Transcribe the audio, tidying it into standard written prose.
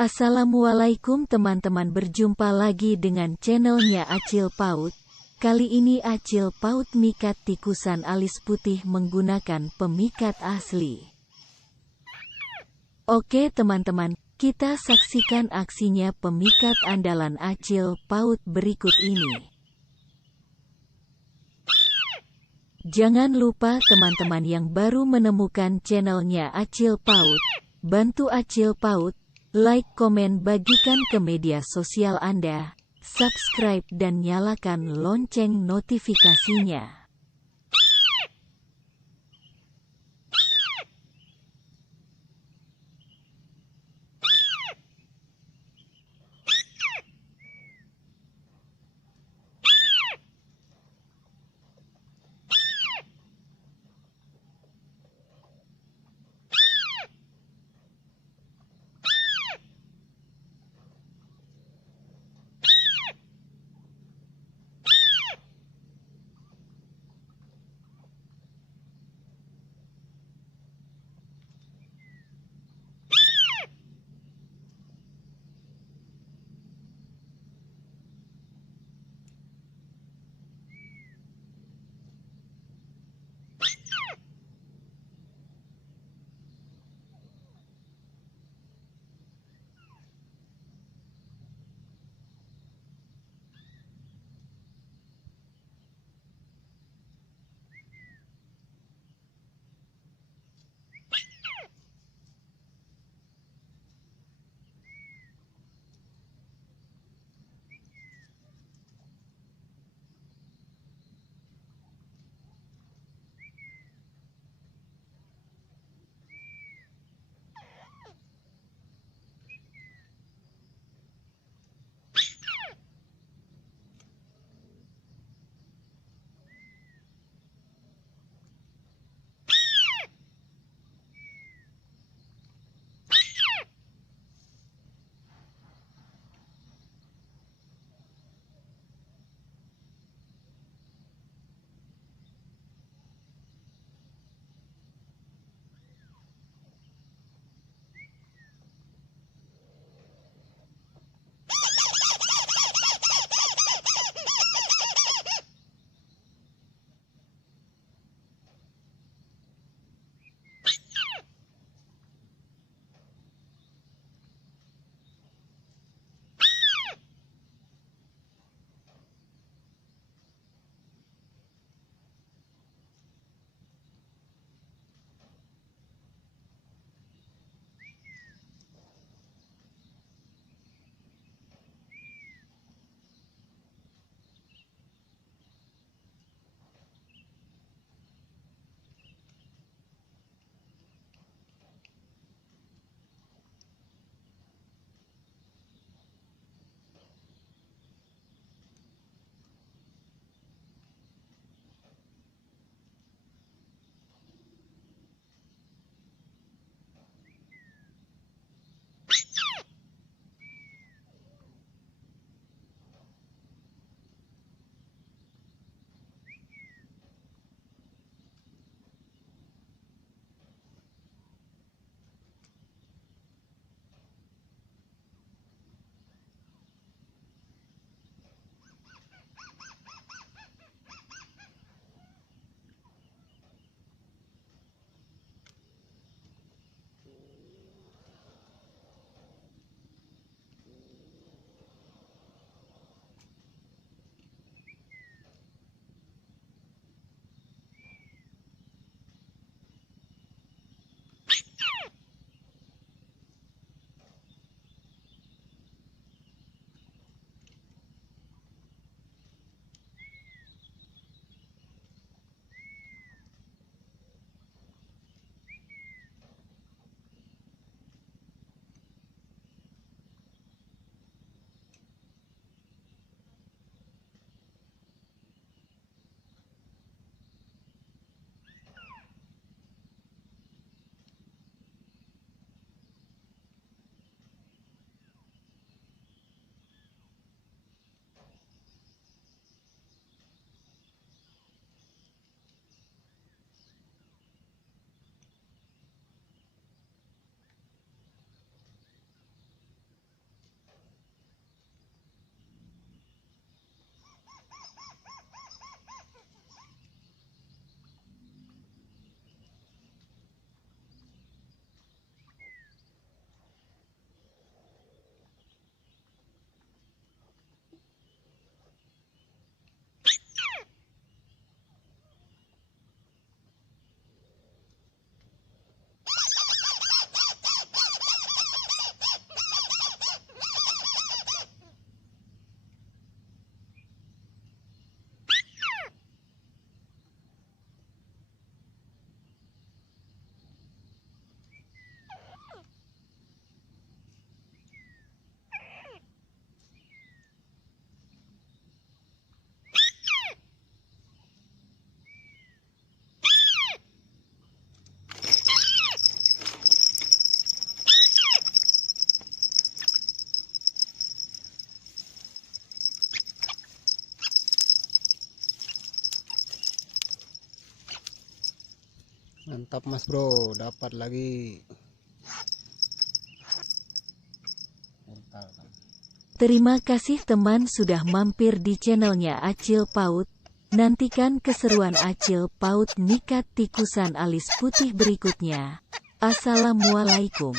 Assalamualaikum teman-teman, berjumpa lagi dengan channelnya Acil Paut. Kali ini Acil Paut mikat tikusan alis putih menggunakan pemikat asli. Oke teman-teman, kita saksikan aksinya pemikat andalan Acil Paut berikut ini. Jangan lupa teman-teman yang baru menemukan channelnya Acil Paut, bantu Acil Paut, like, komen, bagikan ke media sosial Anda, subscribe dan nyalakan lonceng notifikasinya. Mantap Mas Bro, dapat lagi. Terima kasih teman sudah mampir di channelnya Acil Paut. Nantikan keseruan Acil Paut nikat tikusan alis putih berikutnya. Assalamualaikum.